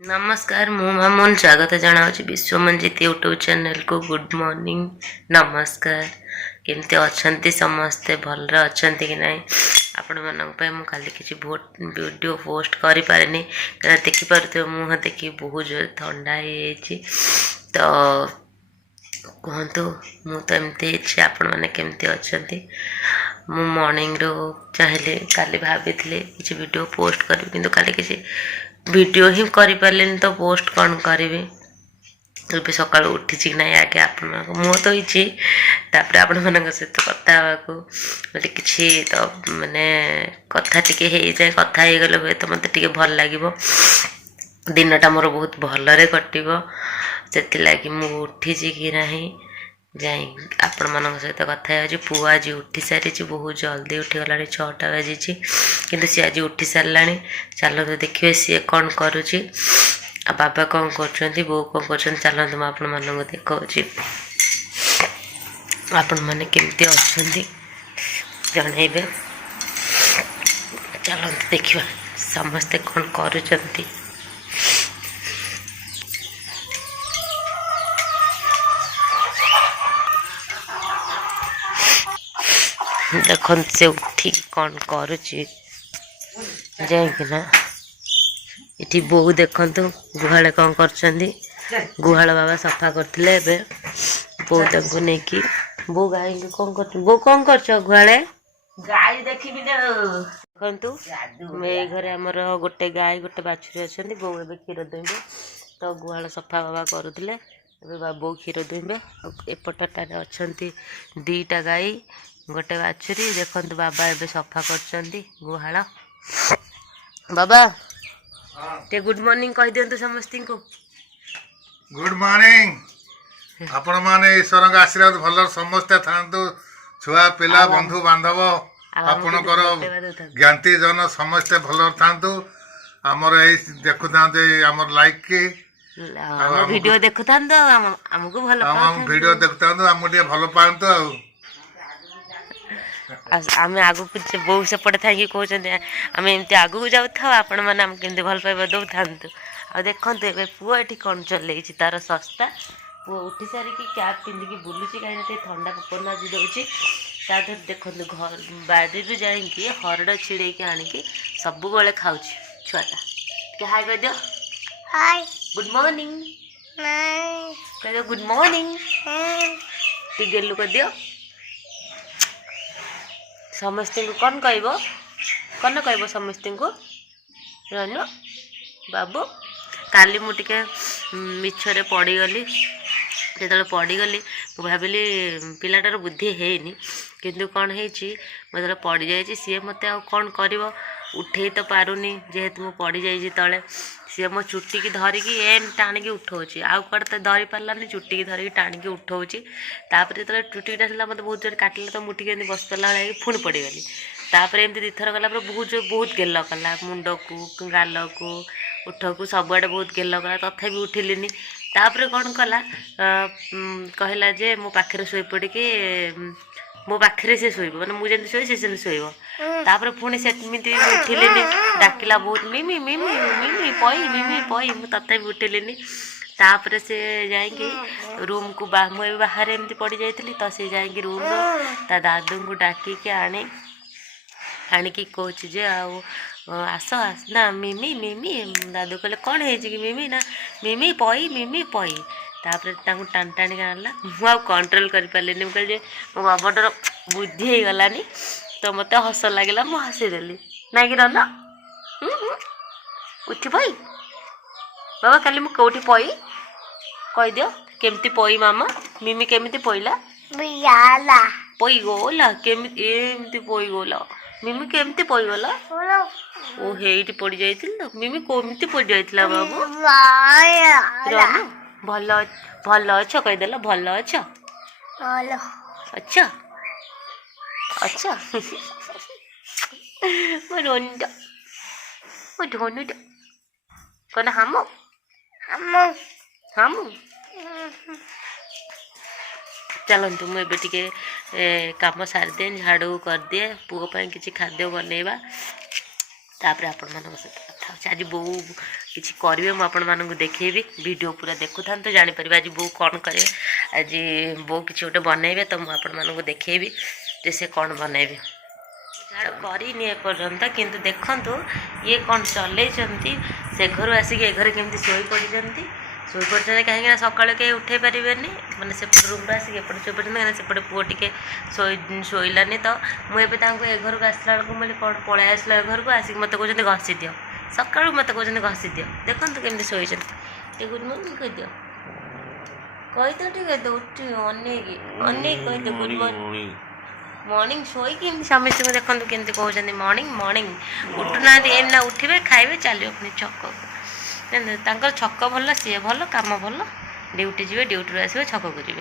नमस्कार मु मामून स्वागत जनावि विश्वमंजित यूट्यूब चैनल को गुड मॉर्निंग नमस्कार केमती अच्छा समस्ते भल अच्छा कि ना आपण मैं काली किसी वीडियो पोस्ट कर पारे देखिपे मुह देखिए बहुत जोर ठंडा हो तो कहतु मु तो एमती आपण मैंने केमती अच्छा मु मॉर्निंग रो चाहिए काली भाभी किसी वीडियो पोस्ट करी किंतु काली किसी वीडियो ही कर पारे तो पोस्ट कौन करी ଏବେ ସକାଳୁ ଉଠିଛି କି ନାହିଁ ଆଗେ ଆପଣମାନଙ୍କୁ ମୁଁ ତ ହେଇଛି ତାପରେ ଆପଣମାନଙ୍କ ସହିତ କଥା ହେବାକୁ ମୋତେ କିଛି ତ ମାନେ କଥା ଟିକେ ହେଇଯାଏ କଥା ହେଇଗଲେ ହୁଏ ତ ମୋତେ ଟିକେ ଭଲ ଲାଗିବ ଦିନଟା ମୋର ବହୁତ ଭଲରେ କଟିବ ସେଥିଲାଗି ମୁଁ ଉଠିଛି କି ନାହିଁ ଯାଇ ଆପଣମାନଙ୍କ ସହିତ କଥା ହେଉଛି ପୁଅ ଆଜି ଉଠି ସାରିଛି ବହୁତ ଜଲ୍ଦି ଉଠିଗଲାଣି 6ଟା ବାଜିଛି କିନ୍ତୁ ସିଏ ଆଜି ଉଠି ସାରିଲାଣି ଚାଲନ୍ତୁ ଦେଖିବେ ସିଏ କ'ଣ କରୁଛି आ बाबा कौन कर बो कौन कर चलते मुझे आपण मानक देखा आपण मैंने केमती अच्छा जनइबे चलते देखा समस्ते कौन कर देख से उठी कौन करुच्ची जाइना इटी बोऊ देखु गुहाले कौन कर गुहाल बाबा सफा करते बोऊ तक नहीं कि बो गाय कौन कर बो कौन कर गुहाले गाय देखी देखु घरे आमर गोटे गाय गोटे बाछुरी अच्छा बोऊ ए क्षीर दुईबे तो गुहाल सफा बाबा करुले बोऊ क्षीर दुईबे एपटार अच्छा दीटा गाय गोटे बाछुरी देखु बाबा ए सफा कर गुहाल बाबा ते गुड मॉर्निंग कह दियंतु समस्ती को गुड मॉर्निंग आपण माने ईश्वर का आशीर्वाद भल समस्ते थांतु छुआ पिला बंधु बांधव आपणकर ज्ञाति जन समस्ते भल थांतु हमर ए देखु थांते हमर लाइक के वीडियो देखु थांतो हमको भल हम वीडियो देखु थांतो हम जे भल पांतो आम आगु बहु सेपटे थी कहते आम एमती आगू जाऊ था आपण मैंने आम केमती भल पाइबा दौ था आ देखते ए पुआ ये कौन चल तार सस्ता पुआ उठी सारिकी कैप पिंधिकी बुलूची कहीं ठंडा पवन आज दूसरी तादर देखो घर बाड़ी जाकि हरड़ छिड़े आणिकी सब बड़े खाऊ छुआटा हाय कह दियो हाय गुड मॉर्निंग कह दियो गुड मॉर्निंग टी गेलु कह दियो समस्त को कौन कह समस्त को रनु बाबू काली मुझे मिछरे पड़गली जो पड़गली मुझे भाविली पिलाटार बुद्धि हैनी किंतु कौन है पड़ जाए सी मत कौन कर उठे तो पारुनी जेहेतु मु पड़ जाइए तले सी मो चुटी की धरिकी एम टाणिकी उठाऊँगी आउ कड़े तो धरी पारानी चुटी की धरिकी टाणिकी उठाऊँगी तापर जो चुटी टाला मतलब बहुत जोर काटिले तो मुझे बस पड़ा भाई पुणी पड़गली तापर एमती दिथर गला बहुत गेल कला मुंड को गाल को उठ को सबुआड़े बहुत गेल कला तथापि उठिलिनी तापर कौन कला कहला जे मो पाखे शोई पड़ी मो पाखे से शोब मैंने मुझे शोई से शोब तापर पुणी सेमती उठिलिनी डाकिला बहुत मिमी मिमी मिमी पई मु तथापि उठिलिनी तापर से जाइए रूम को मुझे बाहर एमती पड़ जाइली तो सी जाइए रूम ता दादू को डाकिकी आणिकी कौच जे आस आस ना मिमी मिमी दादू कहले कौन है कि मिमी ना मिमी पई तापर टाण टाणी आनला मुझे कंट्रोल कर पारे मुझे मो बाबाटर बुद्धि हो गलानी तो मत हस लगे मु हसीदेली ना कि रन उठी पई बाबा काली मु कौटी पई कहीदि केमती पई मामा मिमी केमती पईला पई गोला केमती एमती पई गोला मिमी केमती पईगला ओ हेटी पड़ जाइतिल तो मिमी केमती पड़ जाइतिला बाबू रानू भल भल अच्छा कहीदेला भल अच्छा अच्छा अच्छा मो धनुटा कौन हामु हामु चलतु मुझे टे कम सारी दिए झाड़ू कर दिए पुओ किसी खाद्य बनइबा तापर आपण मानक सहित कथा होछि आज बो किछि करिवे मु आपण मानक देखैबी वीडियो पूरा देखुथान तो जानि परिबे आज बो कोन करे आज बो किछि ओटे बनैबे तो मु आपण मानक देखैबी जे से कोन बनैबे झाड़ करनी एपर्यंत किंतु देखंतु ये कौन चले से घर आसिक ए घर केमती शोई पड़ते कहीं सकाल कहीं उठे पारे मैंने सेपट रूम आसिक एपटे शोई पड़ते कहीं सेपटे पुओ टे शोलानी तो मुझे ए घर को आसला बेलू मुझे कौन पलि आसला घर को आसिक मत कहते घसी दियो सका मत कहते घसी दियो देखो केमती शोई गुड मॉर्निंग कह दियो कहीदे ठीक उठी अनेक कहीदे गुड मॉर्निंग मॉर्निंग शोईकी समस्त को देखते केमती कहते मॉर्निंग मॉर्निंग उठुना एमना उठे खाइबे चलिए पुणी छक छक भल सी भल कम भल ड्यूटी जी ड्यूटी आसवे छक को जी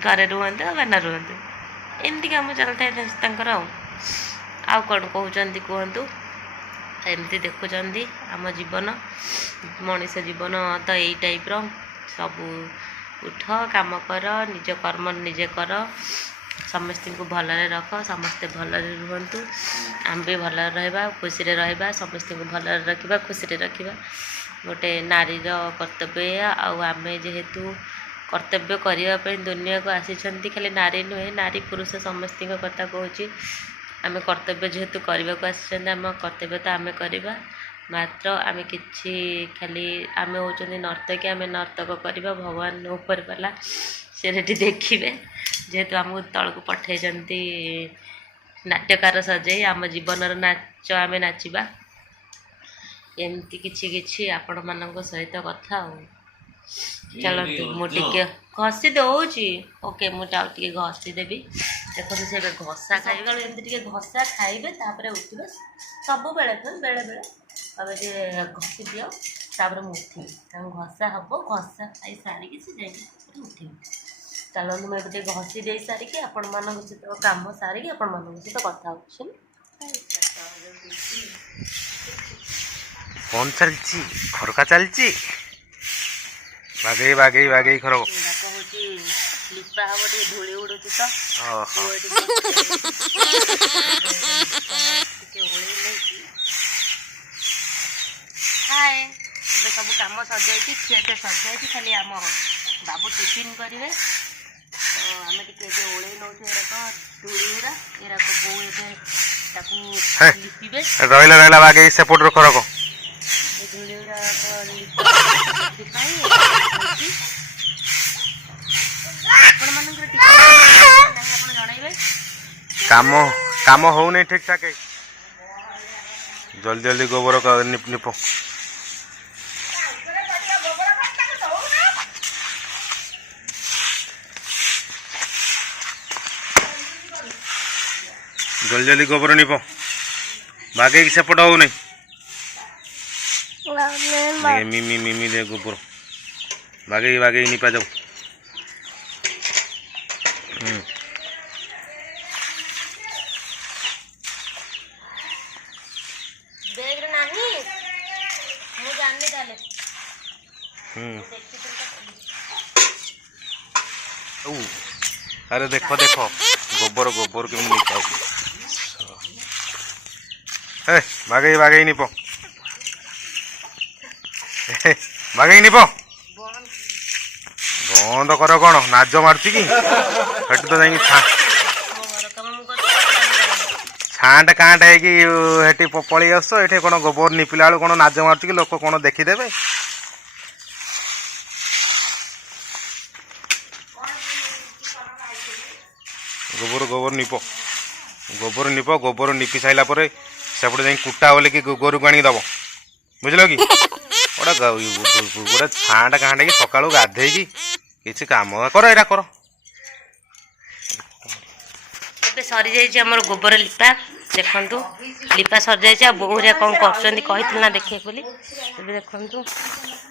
घरे रुहतु बाना रुहतु एमती कम चलता है आउ कौन कहते कहतु एमती देखुं आम जीवन मनीष जीवन तो यही टाइप सब उठ काम कर निज कर्म निजे कर समस्त को भलरे रख समस्ते भलरे रुहतु आम भी भल रहा खुशी रहा समस्त को भल रखा खुशी रखा गोटे नारीर कर्तव्य आम जेहेतु कर्तव्य करने दुनिया को आसी खाली नारी नुहे नारी पुरुष समस्त कथा कहूँ आम कर्तव्य जेहेतु करने को आसी आम कर्तव्य तो आम करवा मात्र आम कि खाली आम होती नर्तकी आम नर्तक करवा भगवान ऊपर पाला से देखिए जेहेतु आमको तलक पठे नाट्यकार सजे आम जीवन नाच आम नाचवा एमती किछि आपण मानक सहित कथा चलतु मुझे घसी दौची ओके मुझे घसी देवी देखो से घसा खाइबा एमती घसा खाइबे तापर उठे सब बेले बेले बेले घसी दियो तापर मुठी घसा हम घसा खाई सारिकी से जाइए उठी चलते मुझे घसी दे सारिकी आपण मान सहित कम सारिकी आपण मान सहित कथा हो कौन चलची खरका चलची बागई बागई बागई खर लिपा हम धूली उड़ू तो हाय सब कम सजाई खीटे सजाई खाली आम बाबू टिफिन करेंगे तो आम टे ओल्ल नौ धूली गुड़ा एराक बो लिपिबे रहा रहा बागई सेपट खरक धूली काम काम हो नहीं ठीक ठाक जल्दी जल्दी गोबर निप जल्दी जल्दी गोबर निप बागे सेपट हो नहीं मिमी मिमी दे गोबर बागे बागे निपा जाऊ अरे देखो देखो गोबर गोबर के निपाऊ बागे बागे निप बागे निप बंद कर कौन नाज मार्च कि तो जाइए छाँट काँट है पलि आस ये कौन गोबर निपिला बेलू कौन नाज मार्च कि लोक कौन देखीदेवे गोबर गोबर निप गोबर निपी सारा पर सेपटे जाए कुटा बोले कि गोरु को आनिक दब बुझल कि गोटे छाँट काँट कि सका गाधे किसी काम कर एरा कर सरी जाइए गोबर लिपा देखु लिपा सरी जाइए बोहरिया कौन कर ना देखिए बोली देखु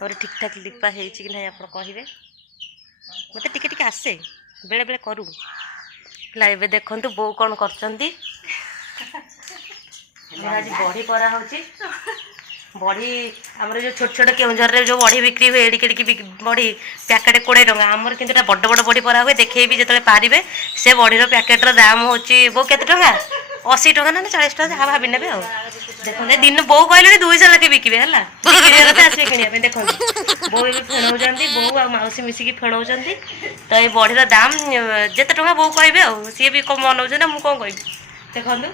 और ठीक ठाक लिपा हो ना आप कहे मत टे आसे बेले बेले करूँ लाइव देखु बो कौन कर बड़ी परा हो बड़ी आमर जो छोट छोट केउझर जो बड़ी बिक्री हुए एडिक बड़ी पैकेट 20 टंका आमर कि बड़ बड़ बड़ी परा हुए देखे भी जो पारे से बड़ीर पैकेटर दाम हो वो केते टंका 80 ଟଙ୍କା ନା 40 ଟଙ୍କା ଯାହା ଭାବି ନେବେ ଆଉ ଦେଖନ୍ତୁ ଦିନ ବୋଉ କହିଲେଣି 200 ଲେଖେ ବିକିବେ ହେଲା ଆସିବେ କିଣିବା ପାଇଁ ଦେଖନ୍ତୁ ବୋଉ ଏବେ ଫେଣଉଛନ୍ତି ବୋଉ ଆଉ ମାଉସୀ ମିଶିକି ଫେଣଉଛନ୍ତି ତ ଏଇ ବଢ଼ିର ଦାମ ଯେତେ ଟଙ୍କା ବୋଉ କହିବେ ଆଉ ସିଏ ବି କଣ ବନଉଛନ୍ତି ନା ମୁଁ କଣ କହିବି ଦେଖନ୍ତୁ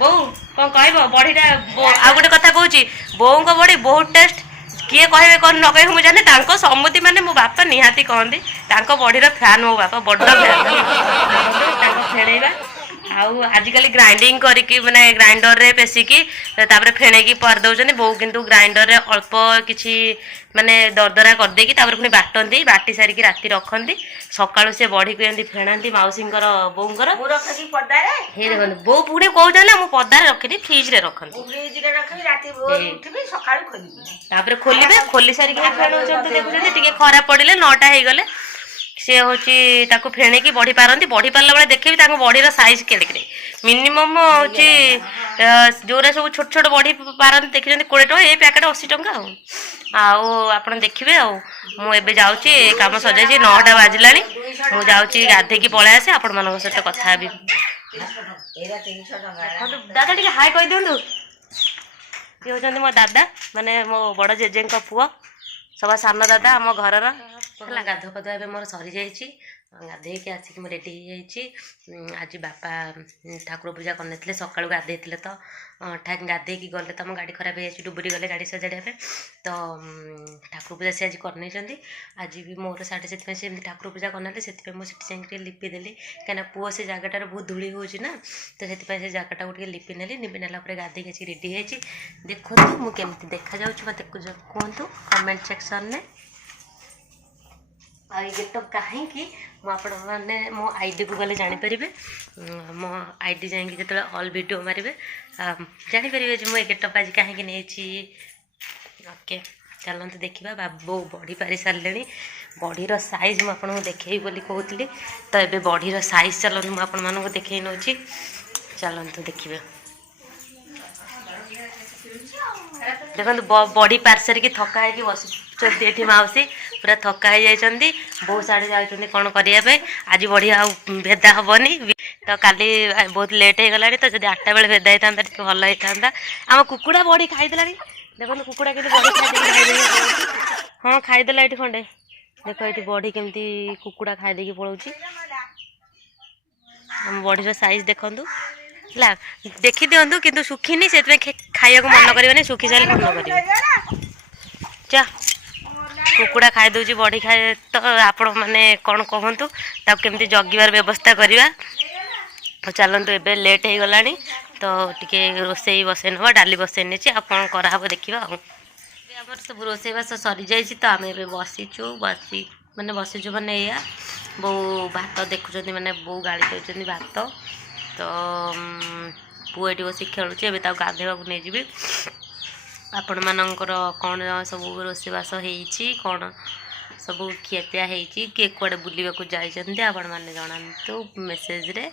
ବୋଉ କଣ କହିବ ବଢ଼ିଟା ଆଉ ଗୋଟେ କଥା କହୁଛି ବୋଉଙ୍କ ବଢ଼ି ବହୁତ ଟେଷ୍ଟ କିଏ କହିବେ କଣ ନ କହିବେ ମୁଁ ଜାଣେ ତାଙ୍କ ସମୁଦି ମାନେ ମୋ ବାପା ନିହାତି କହନ୍ତି ତାଙ୍କ ବଢ଼ିର ଫ୍ୟାନ୍ ମୋ ବାପା ବଡ଼ ଫ୍ୟାନ୍ ତାଙ୍କ ଫେଣେଇବା ଆଉ ଆଜିକାଲି ଗ୍ରାଇଣ୍ଡିଙ୍ଗ କରିକି ମାନେ ଗ୍ରାଇଣ୍ଡରରେ ପେଷିକି ତାପରେ ଫେଣେଇକି କରିଦେଉଛନ୍ତି ବୋଉ କିନ୍ତୁ ଗ୍ରାଇଣ୍ଡରରେ ଅଳ୍ପ କିଛି ମାନେ ଦରଦରା କରିଦେଇକି ତାପରେ ପୁଣି ବାଟନ୍ତି ବାଟି ସାରିକି ରାତି ରଖନ୍ତି ସକାଳୁ ସେ ବଢ଼ିକୁ ଏମିତି ଫେଣାନ୍ତି ମାଉସୀଙ୍କର ବୋଉଙ୍କର ହେଇ ଦେଖନ୍ତୁ ବୋଉ ପୁଣି କହୁଛନ୍ତି ନା ମୁଁ ପଦାରେ ରଖିନି ଫ୍ରିଜରେ ରଖନ୍ତି ତାପରେ ଖୋଲିବେ ଖୋଲି ସାରିକି ଫେଣଉଛନ୍ତି ଦେଖୁଛନ୍ତି ଟିକେ ଖରାପ ପଡ଼ିଲେ 9ଟା ହେଇଗଲେ ସେ ହେଉଛି ତାକୁ ଫେଣେଇକି ବଢ଼ି ପାରନ୍ତି ବଢ଼ି ପାରିଲା ବେଳେ ଦେଖିବି ତାଙ୍କ ବଢ଼ିର ସାଇଜ୍ କେଡ଼େ କେଡ଼େ ମିନିମମ୍ ହେଉଛି ଯେଉଁଗୁରା ସବୁ ଛୋଟ ଛୋଟ ବଢ଼ି ପାରନ୍ତି ଦେଖିଛନ୍ତି 20 ଟଙ୍କା ଏ ପ୍ୟାକେଟ୍ 80 ଟଙ୍କା ଆଉ ଆପଣ ଦେଖିବେ ଆଉ ମୁଁ ଏବେ ଯାଉଛି କାମ ସଜାଇଛି 9ଟା ବାଜିଲାଣି ମୁଁ ଯାଉଛି ଗାଧେଇକି ପଳେଇ ଆସେ ଆପଣମାନଙ୍କ ସହିତ କଥା ହେବି ଦାଦା ଟିକେ ହାଇ କହିଦିଅନ୍ତୁ ଇଏ ହେଉଛନ୍ତି ମୋ ଦାଦା ମାନେ ମୋ ବଡ଼ ଜେଜେଙ୍କ ପୁଅ ସବା ସାନ ଦାଦା ଆମ ଘରର ହେଲା ଗାଧୁଆ ପାଧୁଆ ଏବେ ମୋର ସରିଯାଇଛି ଗାଧେଇକି ଆସିକି ମୁଁ ରେଡ଼ି ହେଇଯାଇଛି ଆଜି ବାପା ଠାକୁର ପୂଜା କରିନେଇଥିଲେ ସକାଳୁ ଗାଧେଇଥିଲେ ତ ଗାଧେଇକି ଗଲେ ତ ଆମ ଗାଡ଼ି ଖରାପ ହେଇଯାଇଛି ଡୁବୁରି ଗଲେ ଗାଡ଼ି ସଜାଡ଼ିବା ପାଇଁ ତ ଠାକୁର ପୂଜା ସେ ଆଜି କରିନେଇଛନ୍ତି ଆଜି ବି ମୋର ସାଢ଼େ ସେଥିପାଇଁ ସେ ଏମିତି ଠାକୁର ପୂଜା କରିନେଲେ ସେଥିପାଇଁ ମୁଁ ସେଠି ଯାଇକି ଟିକେ ଲିପି ଦେଲି କାହିଁକିନା ପୁଅ ସେ ଜାଗାଟାରେ ବହୁତ ଧୂଳି ହେଉଛି ନା ତ ସେଥିପାଇଁ ସେ ଜାଗାଟାକୁ ଟିକେ ଲିପି ନେଲି ଲିପି ନେଲା ପରେ ଗାଧେଇକି ଆସିକି ରେଡ଼ି ହେଇଛି ଦେଖନ୍ତୁ ମୁଁ କେମିତି ଦେଖାଯାଉଛି ମୋତେ କୁହନ୍ତୁ କମେଣ୍ଟ ସେକ୍ସନରେ ଆଉ ଏ ଗେଟଅପ୍ କାହିଁକି ମୁଁ ଆପଣମାନେ ମୋ ଆଇଡ଼ିକୁ ଗଲେ ଜାଣିପାରିବେ ମୋ ଆଇଡ଼ି ଯାଇକି ଯେତେବେଳେ ଅଲ୍ ଭିଡ଼ିଓ ମାରିବେ ଜାଣିପାରିବେ ଯେ ମୁଁ ଏ ଗେଟଅପ୍ ଆଜି କାହିଁକି ନେଇଛି ଓକେ ଚାଲନ୍ତୁ ଦେଖିବା ବାବୁ ବଢ଼ି ପାରି ସାରିଲେଣି ବଢ଼ିର ସାଇଜ୍ ମୁଁ ଆପଣଙ୍କୁ ଦେଖେଇବି ବୋଲି କହୁଥିଲି ତ ଏବେ ବଢ଼ିର ସାଇଜ୍ ଚାଲନ୍ତୁ ମୁଁ ଆପଣମାନଙ୍କୁ ଦେଖେଇ ନେଉଛି ଚାଲନ୍ତୁ ଦେଖିବେ ଦେଖନ୍ତୁ ବଢ଼ି ପାରି ସାରିକି ଥକା ହେଇକି ବସିଛନ୍ତି ଏଠି ମାଉସୀ ପୁରା ଥକା ହେଇଯାଇଛନ୍ତି ବୋଉ ସାଡ଼େ ଯାଉଛନ୍ତି କ'ଣ କରିବା ପାଇଁ ଆଜି ବଢ଼ି ଆଉ ଭେଦା ହେବନି ତ କାଲି ବହୁତ ଲେଟ୍ ହେଇଗଲାଣି ତ ଯଦି 8ଟା ବେଳେ ଭେଦା ହେଇଥାନ୍ତା ଟିକେ ଭଲ ହେଇଥାନ୍ତା ଆମ କୁକୁଡ଼ା ବଢ଼ି ଖାଇଦେଲାଣି ଦେଖନ୍ତୁ କୁକୁଡ଼ା କେମିତି ବଢ଼ି ଖାଇଦେଇକି ହଁ ଖାଇଦେଲା ଏଠି ଖଣ୍ଡେ ଦେଖ ଏଠି ବଢ଼ି କେମିତି କୁକୁଡ଼ା ଖାଇଦେଇକି ପଳଉଛି ଆମ ବଢ଼ିର ସାଇଜ୍ ଦେଖନ୍ତୁ ହେଲା ଦେଖିଦିଅନ୍ତୁ କିନ୍ତୁ ଶୁଖିନି ସେଥିପାଇଁ ଖାଇବାକୁ ମନ କରିବେନି ଶୁଖି ସାରିଲେ ମନ କରିବେ ଚା କୁକୁଡ଼ା ଖାଇଦେଉଛି ବଢ଼ି ଖାଇ ତ ଆପଣମାନେ କ'ଣ କହନ୍ତୁ ତାକୁ କେମିତି ଜଗିବାର ବ୍ୟବସ୍ଥା କରିବା ଚାଲନ୍ତୁ ଏବେ ଲେଟ୍ ହେଇଗଲାଣି ତ ଟିକେ ରୋଷେଇ ବସେଇ ନେବା ଡାଲି ବସେଇ ନେଇଛି ଆଉ କ'ଣ କରାହେବ ଦେଖିବା ଆଉ ଆମର ସବୁ ରୋଷେଇବାସ ସରିଯାଇଛି ତ ଆମେ ଏବେ ବସିଛୁ ମାନେ ଏଇଆ ବୋଉ ଭାତ ଦେଖୁଛନ୍ତି ମାନେ ବୋଉ ଗାଳି ଦେଉଛନ୍ତି ଭାତ ତ ପୁଅ ଏଠି ବସିକି ଖେଳୁଛି ଏବେ ତାକୁ ଗାଧୋଇବାକୁ ନେଇଯିବି ଆପଣମାନଙ୍କର କ'ଣ ସବୁ ରୋଷେଇବାସ ହେଇଛି କ'ଣ ସବୁ ଖିଆପିଆ ହେଇଛି କିଏ କୁଆଡ଼େ ବୁଲିବାକୁ ଯାଇଛନ୍ତି ଆପଣମାନେ ଜଣାନ୍ତୁ ମେସେଜରେ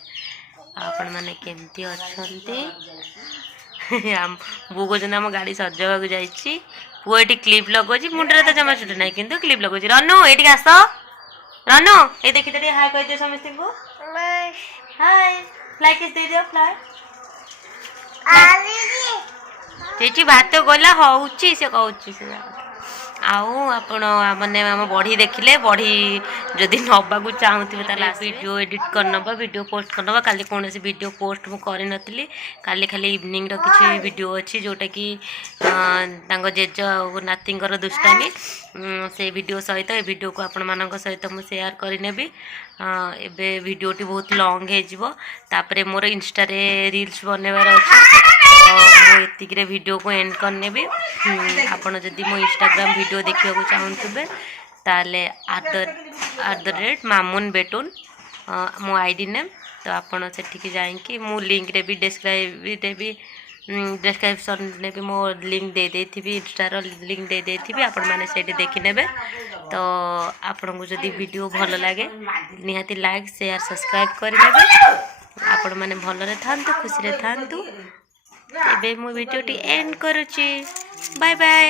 ଆପଣମାନେ କେମିତି ଅଛନ୍ତି ବୋଉ କହୁଛନ୍ତି ଆମ ଗାଡ଼ି ସଜବାକୁ ଯାଇଛି ପୁଅ ଏଠି କ୍ଲିପ୍ ଲଗାଉଛି ମୁଣ୍ଡରେ ତ ଜମା ଚୁଟି ନାହିଁ କିନ୍ତୁ କ୍ଲିପ୍ ଲଗାଉଛି ରନୁ ଏଇଠିକି ଆସ ରନୁ ଏଇ ଦେଖିତେ ଟିକେ ହାଇ କହିଦିଅ ସମସ୍ତଙ୍କୁ ହାଇ ଫ୍ଲାଏ କିସ୍ ଦେଇଦିଅ ଫ୍ଲାଏ ସେଇଠି ଭାତ ଗଲା ହେଉଛି ସେ କହୁଛି ସେ ଆଉ ଆପଣ ମାନେ ଆମ ବଢ଼ି ଦେଖିଲେ ବଢ଼ି ଯଦି ନେବାକୁ ଚାହୁଁଥିବେ ତାହେଲେ ଭିଡ଼ିଓ ଏଡ଼ିଟ୍ କରିନେବା ଭିଡ଼ିଓ ପୋଷ୍ଟ କରିନେବା କାଲି କୌଣସି ଭିଡ଼ିଓ ପୋଷ୍ଟ ମୁଁ କରିନଥିଲି କାଲି ଖାଲି ଇଭିନିଂର କିଛି ଭିଡ଼ିଓ ଅଛି ଯେଉଁଟାକି ତାଙ୍କ ଜେଜ ଆଉ ନାତିଙ୍କର ଦୁଷ୍ଟାମୀ ସେଇ ଭିଡ଼ିଓ ସହିତ ଏ ଭିଡ଼ିଓକୁ ଆପଣମାନଙ୍କ ସହିତ ମୁଁ ସେୟାର କରିନେବି ଏବେ ଭିଡ଼ିଓଟି ବହୁତ ଲଙ୍ଗ୍ ହେଇଯିବ ତାପରେ ମୋର ଇନଷ୍ଟାରେ ରିଲ୍ସ ବନେଇବାର ଅଛି ମୁଁ ଏତିକିରେ ଭିଡ଼ିଓକୁ ଏଣ୍ଡ କରିନେବି ଆପଣ ଯଦି ମୋ ଇନଷ୍ଟାଗ୍ରାମ ଭିଡ଼ିଓ ଦେଖିବାକୁ ଚାହୁଁଥିବେ ତାହେଲେ @ମାମୁନ ବେଟୁନ ମୋ ଆଇଡ଼ି ନେମ୍ ତ ଆପଣ ସେଠିକି ଯାଇକି ମୁଁ ଲିଙ୍କରେ ବି ଡେସ୍କ୍ରିପ୍ସନରେ ବି ମୋ ଲିଙ୍କ ଦେଇଥିବି ଇନଷ୍ଟାର ଲିଙ୍କ ଦେଇଥିବି ଆପଣମାନେ ସେଇଠି ଦେଖିନେବେ ତ ଆପଣଙ୍କୁ ଯଦି ଭିଡ଼ିଓ ଭଲ ଲାଗେ ନିହାତି ଲାଇକ୍ ସେୟାର ସବସ୍କ୍ରାଇବ୍ କରିନେବେ ଆପଣମାନେ ଭଲରେ ଥାଆନ୍ତୁ ଖୁସିରେ ଥାଆନ୍ତୁ ଏବେ ମୁଁ ଭିଡ଼ିଓଟି ଏଣ୍ଡ କରୁଛି ବାଏ ବାଏ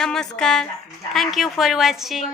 ନମସ୍କାର ଥ୍ୟାଙ୍କ ୟୁ ଫର୍ ୱାଚିଂ